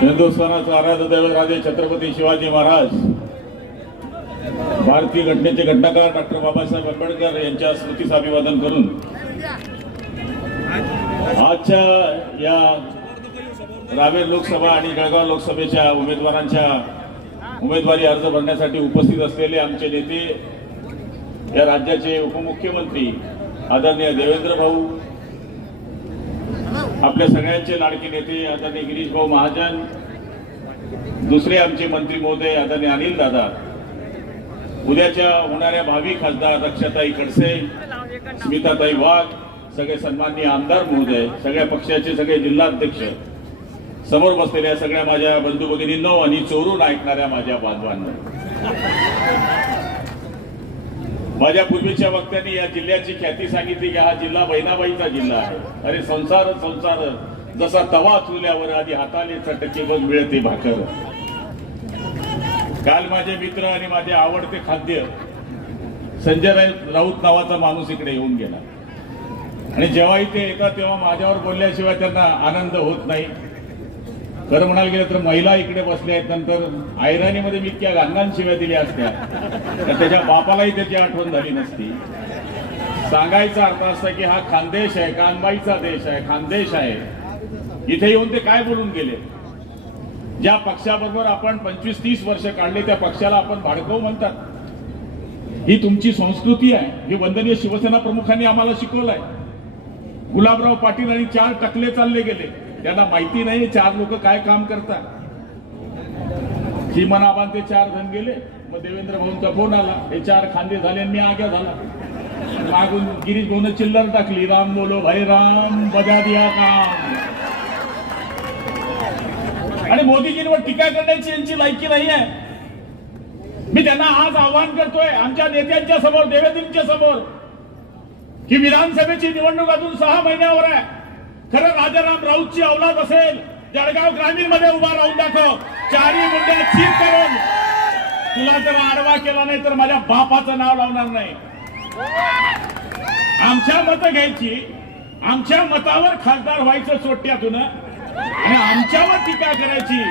हिंदुस्थानाचं आराध्य दैवत राजे छत्रपती शिवाजी महाराज भारतीय घटनेचे घटनाकार डॉक्टर बाबासाहेब आंबेडकर यांच्या स्मृतीस अभिवादन करून आजच्या या रावेर लोकसभा आणि जळगाव लोकसभेच्या उमेदवारांच्या उमेदवारी अर्ज भरण्यासाठी उपस्थित असलेले आमचे नेते या राज्याचे उपमुख्यमंत्री आदरणीय देवेंद्र भाऊ आपल्या सगळ्यांचे लाडके नेते आदरणीय गिरीश भाऊ महाजन दुसरे आमचे मंत्री महोदय आदरणीय अनिल दादा उद्याच्या होणाऱ्या भावी खासदार रक्षाताई खडसे स्मिताताई वाघ सगळे सन्माननीय आमदार महोदय सगळ्या पक्षाचे सगळे जिल्हाध्यक्ष समोर बसलेल्या सगळ्या माझ्या बंधू भगिनींनो आणि चोरून ऐकणाऱ्या माझ्या बांधवांना. माझ्या पूर्वीच्या वक्त्यांनी या जिल्ह्याची ख्याती सांगितली की हा जिल्हा बहिणाबाईचा जिल्हा आहे. अरे संसार संसार. जसा तवा चुल्यावर आधी हाताने चटके बघ मिळते भाकर. काल माझे मित्र आणि माझे आवडते खाद्य संजय राऊत नावाचा माणूस इकडे येऊन गेला. आणि जेव्हा इथे येतात तेव्हा माझ्यावर बोलल्याशिवाय त्यांना आनंद होत नाही. खरं म्हणायला गेलं तर महिला इकडे बसल्या आहेत नंतर आयराणीमध्ये मी इतक्या गांगान शिव्या दिल्या असत्या. तर त्याच्या बापालाही त्याची आठवण झाली नसती. सांगायचा अर्थ असा की हा खानदेश आहे कानबाईचा देश आहे खानदेश आहे. इथे येऊन ते काय बोलून गेले? ज्या पक्षाबरोबर आपण पंचवीस तीस वर्ष काढले त्या पक्षाला आपण भाडकव म्हणतात. ही तुमची संस्कृती आहे. ही वंदनीय शिवसेना प्रमुखांनी आम्हाला शिकवलंय. गुलाबराव पाटील आणि चार टकले चालले गेले. त्यांना माहिती नाही चार लोक काय काम करतात. चिमनाबान ते चार जण गेले मग देवेंद्र भाऊंचा फोन आला. हे चार खांदे झाले आणि मी आग्या झाला. मागून गिरीश भाऊन चिल्लर टाकली राम बोलो भाई राम बजा दिया काम. आणि मोदीजींवर टीका करण्याची यांची लायकी नाही आहे. मी त्यांना आज आवाहन करतोय आमच्या नेत्यांच्या समोर देवेंद्रच्या समोर की विधानसभेची निवडणूक अजून सहा महिन्यावर आहे. खरं राजाराम राऊतची औलाद असेल जळगाव ग्रामीणमध्ये उभा राहून दाखव. चारी मुंड्या चीप करून. तुला जर आडवा केला नाही तर माझ्या बापाचं नाव लावणार नाही. आमच्या मत घ्यायची. आमच्या मतावर खासदार व्हायचं चोट्यातून आणि आमच्यावर टीका करायची.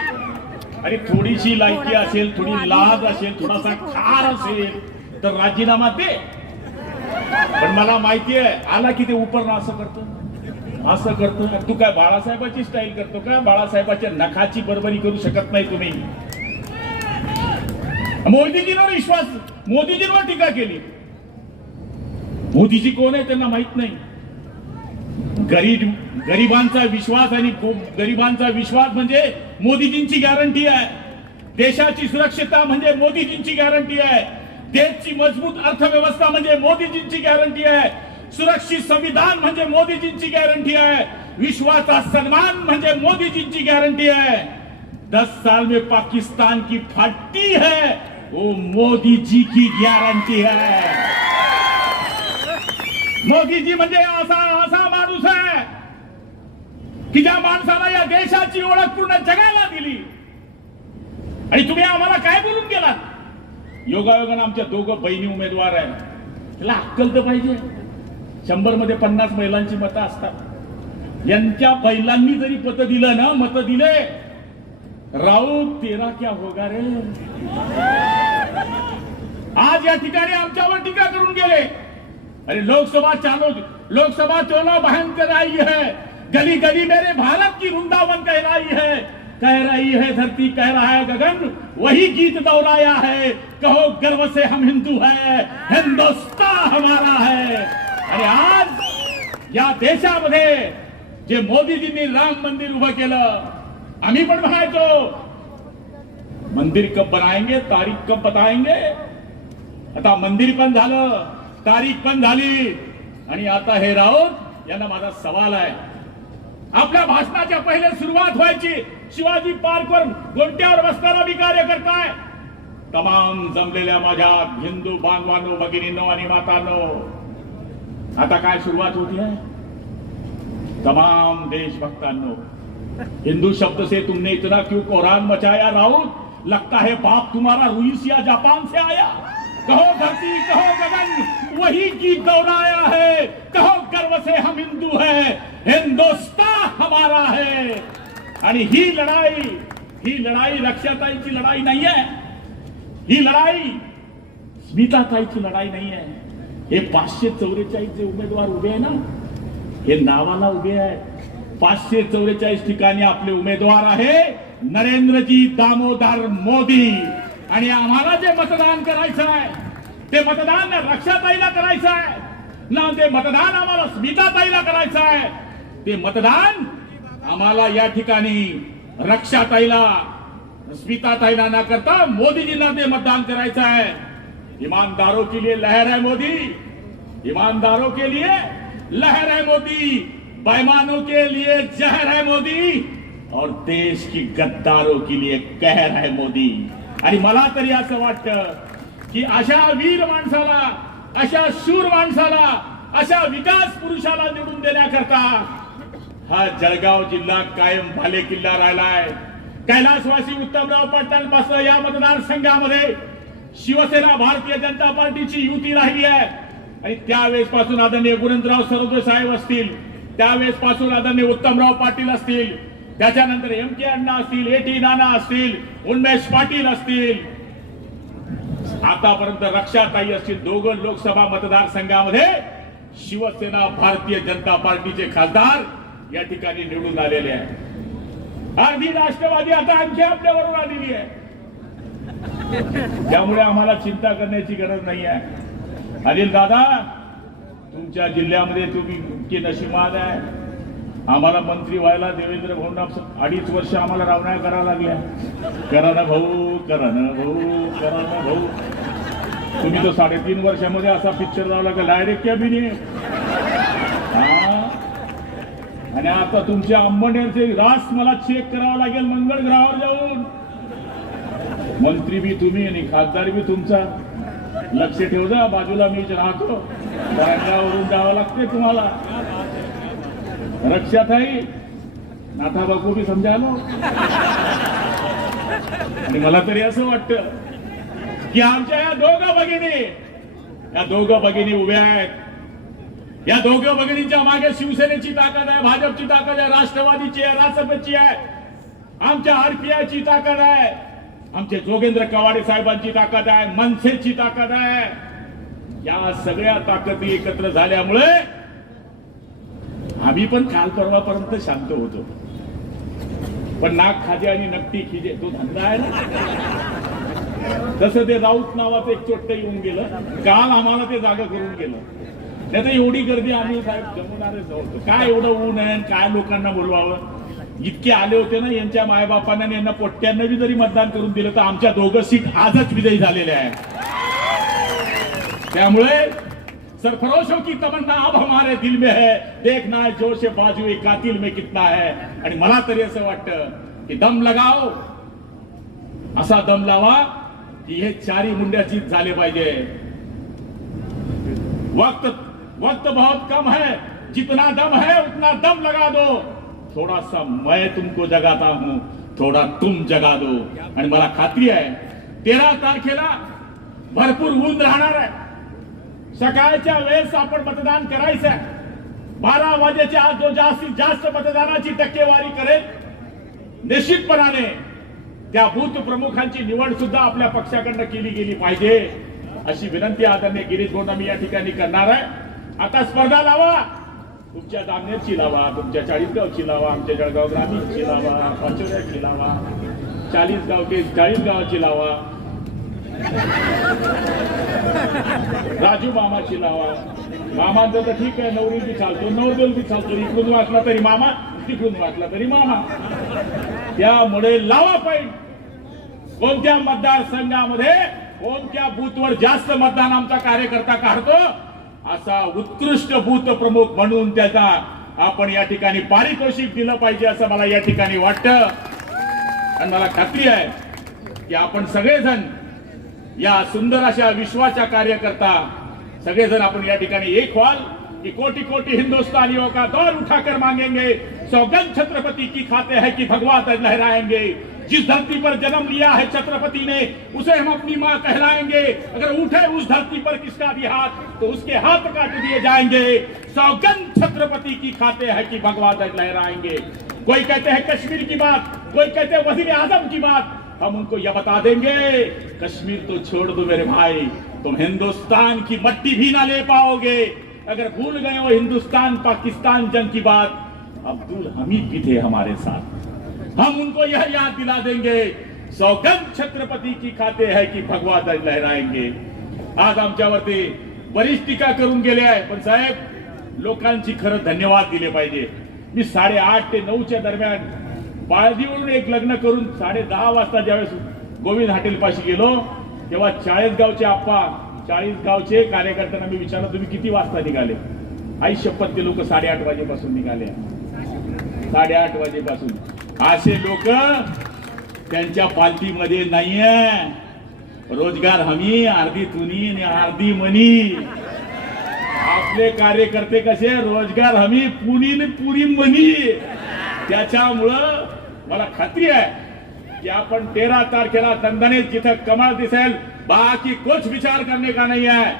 अरे थोडीशी लायकी असेल थोडी लाज असेल थोडासा खार असेल तर राजीनामा दे. पण मला माहिती आहे आला की ते उपरणं असं करतो? असं करतो तू काय बाळासाहेबाची स्टाईल करतो का? बाळासाहेबाच्या नखाची बरोबरी करू शकत नाही तुम्ही. मोदीजींवर विश्वास मोदीजींवर टीका केली. मोदीजी कोण आहे त्यांना माहीत नाही. गरीब गरिबांचा विश्वास आणि गरिबांचा विश्वास म्हणजे मोदीजींची गॅरंटी आहे. देशाची सुरक्षितता म्हणजे मोदीजींची गॅरंटी आहे. देशची मजबूत अर्थव्यवस्था म्हणजे मोदीजींची गॅरंटी आहे. सुरक्षित संविधान म्हणजे मोदीजींची गॅरंटी आहे. विश्वाचा सन्मान म्हणजे मोदीजींची गॅरंटी आहे. दस साल में पाकिस्तान की फटती है वो मोदी जी की गॅरंटी है. मोदीजी म्हणजे असा असा माणूस आहे की ज्या माणसाला या देशाची ओळख पूर्ण जगायला दिली. आणि तुम्ही आम्हाला काय बोलून गेलात? योगायोगानं आमच्या दोघं बहिणी उमेदवार आहेत. त्याला अक्कल तर पाहिजे. शंभरमध्ये पन्नास महिलांची मतं असतात. यांच्या बैलांनी जरी मत दिलं ना मत दिले राऊत तेरा क्या होगा रे? आज या ठिकाणी आमच्यावर टीका करून गेले. अरे लोकसभा चालो लोकसभा चोला भयंकर आई है. गली गली मेरे भारत की वृंदावन कह रही है. कह रही है धरती कह रहा है गगन वही गीत दोहराया है. कहो गर्व से हम हिंदू है हिंदुस्तान हमारा है. आणि आज या देशामध्ये जे मोदीजींनी राम मंदिर उभं केलं आम्ही पण म्हणायचो मंदिर कब बनाएंगे तारीख कब बताएंगे? आता मंदिर पण झालं तारीख पण झाली. आणि आता हे राऊत यांना माझा सवाल आहे. आपल्या भाषणाच्या पहिले सुरुवात व्हायची. शिवाजी पार्कवर गोंट्यावर बसताना मी कार्य करताय तमाम जमलेल्या माझ्या हिंदू बांधवांनो भगिनींनो आणि मातांनो आता काय सुरुवात होती, है? तमाम देशभक्तांनो, हिंदू शब्द से तुमने इतना क्यों कोरान मचाया राउत लगता है बाप तुम्हारा रुईस या जापान से आया। कहो धरती, कहो गगन, वही गीत दोहराया है। कहो गर्व से हम हिंदू है, हिंदुस्तान हमारा है। आणि ही लढाई ही लढाई रक्षाताईची लढाई नाही आहे ही लढाई स्मिताताईची लढाई नाही आहे हे पाचशे चौवेचाळीस जे उमेदवार उभे आहे ना हे नावाला उभे आहेत पाचशे चौवेचाळीस ठिकाणी आपले उमेदवार आहे नरेंद्रजी दामोदर मोदी. आणि आम्हाला जे मतदान करायचं आहे ते मतदान रक्षाताईला करायचं आहे. ना ते मतदान आम्हाला स्मिताताईला करायचं आहे. ते मतदान आम्हाला या ठिकाणी रक्षाताईला स्मिताताईला न करता मोदीजींना ते मतदान करायचं आहे. ईमानदारों के लिए लहर है मोदी। ईमानदारों के लिए लहर है मोदी। बेईमानों के लिए जहर है मोदी। और देश की गद्दारों के लिए कहर है मोदी। आणि मला तरी असं वाटतं की अशा वीर माणसाला अशा शूर माणसाला अशा विकास पुरुषाला निवडून देण्याकरता हा जळगाव जिल्हा कायम भाले किल्ला राहिलाय. कैलासवासी उत्तमराव पाटील पासून या मतदारसंघामध्ये शिवसेना भारतीय जनता पार्टीची युती राहिली आहे. आणि त्यावेळेस पासून आदरणीय गुणवंतराव सरोदे साहेब असतील त्यावेळेस पासून आदरणीय उत्तमराव पाटील असतील त्याच्यानंतर एम के अण्णा असतील ए टी नाना असतील उन्मेश पाटील असतील. आतापर्यंत रक्षाताई असतील दोघं लोकसभा मतदारसंघामध्ये शिवसेना भारतीय जनता पार्टीचे खासदार या ठिकाणी निवडून आलेले आहे अर्धी राष्ट्रवादी आता आणखी आपल्याबरोबर आलेली आहे. त्यामुळे आम्हाला चिंता करण्याची गरज नाही आहे. अनिल दादा तुमच्या जिल्ह्यामध्ये तुम्ही इतके नशिबान आहे. आम्हाला मंत्री व्हायला देवेंद्र भाऊंना अडीच वर्ष आम्हाला रावण्या करावं लागल्या. करा ना भाऊ करा ना भाऊ करा ना भाऊ. तुम्ही तो साडेतीन वर्षामध्ये असा पिक्चर लावला का? डायरेक्ट कॅबिनेट हा? आणि आता तुमच्या अंबनेरचे रास मला चेक करावं लागेल मंगळ ग्रहावर जाऊन. मंत्री बी तुम्ही आणि खासदार बी तुमचा. लक्ष ठेव जा बाजूला मी राहतो बँगावरून जावं लागते तुम्हाला. रक्षाताई नाथा बापू बी समजायला. आणि मला तरी असं वाटतं की आमच्या या दोघं भगिनी या दोघं भगिनी उभ्या आहेत. या दोघं भगिनींच्या मागे शिवसेनेची ताकद आहे भाजपची ताकद आहे राष्ट्रवादीची आहे रासपची आहे. आमच्या आरपीआयची ताकद आहे. आमचे जोगेंद्र कवाडे साहेबांची ताकद आहे मनसेची ताकद आहे. या सगळ्या ताकदी एकत्र झाल्यामुळे आम्ही पण काल परवापर्यंत शांत होतो. पण नाक खाजे आणि नकटी खिजे तो धंदा आहे ना? तसं ते राऊत नावाचं एक चोट्ट येऊन गेलं काल आम्हाला ते जागा करून गेलं. नाही तर एवढी गर्दी आम्ही साहेब जमवणारच नव्हतो काय एवढं ऊन आहे आणि काय लोकांना बोलवावं? इतके आले होते ना यांच्या मायबापांना आणि यांना पोट्ट्यांना बी जरी मतदान करून दिलं तर आमच्या दोघं सीट आजच विजयी झालेल्या आहेत. त्यामुळे सरफरोशों हो की तमन्ना अब हमारे दिल में है देखना है जोश बाजू एक कातिल में कितना है. आणि मला तरी असं वाटतं की दम लगाओ. असा दम लावा की हे चारी मुंड्याची झाले पाहिजे. वक्त वक्त बहुत कम है. जितना दम है उतना दम लगा दो. थोड़ा सा मैं तुमको जगाता हूं थोडा तुम जगा दो. आणि मला खात्री आहे तेरा तारखेला भरपूर ऊन राहणार आहे. सकाळच्या वेळेस आपण मतदान करायचं आहे. बारा वाजेच्या आज जो जास्तीत जास्त मतदानाची टक्केवारी करेल निश्चितपणाने त्या बूथ प्रमुखांची निवड सुद्धा आपल्या पक्षाकडनं केली गेली पाहिजे. अशी विनंती आदरणीय गिरीश गोंडामी मी या ठिकाणी करणार आहे. आता स्पर्धा लावा. तुमच्या दामनेरची लावा तुमच्या चाळीसगावची लावा आमच्या जळगाव ग्रामीणची लावा पाचोऱ्याची लावा चाळीस गाव ते चाळीस गावाची लावा राजू मामाची लावा. मामांचं तर ठीक आहे नवरी बी चालतो नवरदेव बी चालतो इकडून वाचला तरी मामा तिकडून वाचला तरी मामा. त्यामुळे लावा पाहिजे कोणत्या मतदारसंघामध्ये कोणत्या बूथवर जास्त मतदान आमचा कार्यकर्ता काढतो असा उत्कृष्ट भूत प्रमुख म्हणून त्याचा आपण या ठिकाणी पारितोषिक दिलं पाहिजे असं मला या ठिकाणी वाटतं. आणि मला खात्री आहे की आपण सगळेजण या सुंदर अशा विश्वाच्या कार्यकर्ता सगळेजण आपण या ठिकाणी एक व्हाल कि कोटि कोटि हिंदुस्तानियों का दौर उठाकर मांगेंगे. सौगंध छत्रपति की खाते हैं कि भगवा तज लहराएंगे. जिस धरती पर जन्म लिया है छत्रपति ने, उसे हम अपनी माँ कहलाएँगे। अगर उठे उस धरती पर किसका भी हाथ तो उसके हाथ काट दिए जाएँगे। सौगंध छत्रपति की खाते हैं कि भगवा तज लहराएँगे। कोई कहते हैं कश्मीर की बात, कोई कहते हैं वज़ीर आज़म की बात, हम उनको यह बता देंगे, कश्मीर तो छोड़ दो मेरे भाई, तुम हिंदुस्तान की मट्टी भी ना ले पाओगे। अगर भूल गए हो हिंदुस्तान, पाकिस्तान जंग की बात, अब्दुल हमीद भी थे हमारे साथ। हम उनको यह याद दिला देंगे। सौगंध छत्रपती की खाते है की भगवा ध्वज लहराएंगे। आज आमच्यावरती बरीच टीका करून गेले आहे पण साहेब लोकांची खरं धन्यवाद दिले पाहिजे। मी साडेआठ ते नऊच्या दरम्यान बाळजीवरून एक लग्न करून साडे दहा वाजता ज्यावेळेस गोविंद हॉटेलपाशी गेलो तेव्हा चाळीस गावचे आप्पा चाळीसगावचे कार्यकर्त्यांना मी विचारलं तुम्ही किती वाजता निघाले? आई शपथ ते लोक साडेआठ वाजेपासून निघाले. साडेआठ वाजेपासून. असे लोक त्यांच्या पालखीमध्ये नाहीये. रोजगार हमी अर्धी तुनी आणि अर्धी मनी. आपले कार्यकर्ते कसे? रोजगार हमी पुनी पुरी मनी. त्याच्यामुळं मला खात्री आहे की आपण तेरा तारखेला दणदणीत जिथं कमाल दिसेल बाकी कोच विचार करने का नाही आहे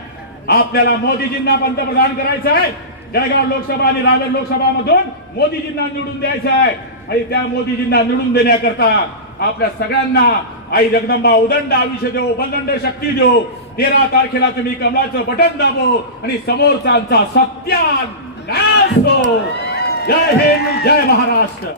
आपल्याला मोदीजींना पंतप्रधान करायचं आहे जळगाव लोकसभा आणि रावेर लोकसभा मधून मोदीजींना निवडून द्यायचं आहे. आणि त्या मोदीजींना निवडून देण्याकरता आपल्या सगळ्यांना आई जगदंबा उदंड आयुष्य देऊ बलदंड शक्ती देऊ तेरा तारखेला तुम्ही कमळाचं बटन दाबो आणि समोरचा सत्यानाश हो जय हिंद जय महाराष्ट्र.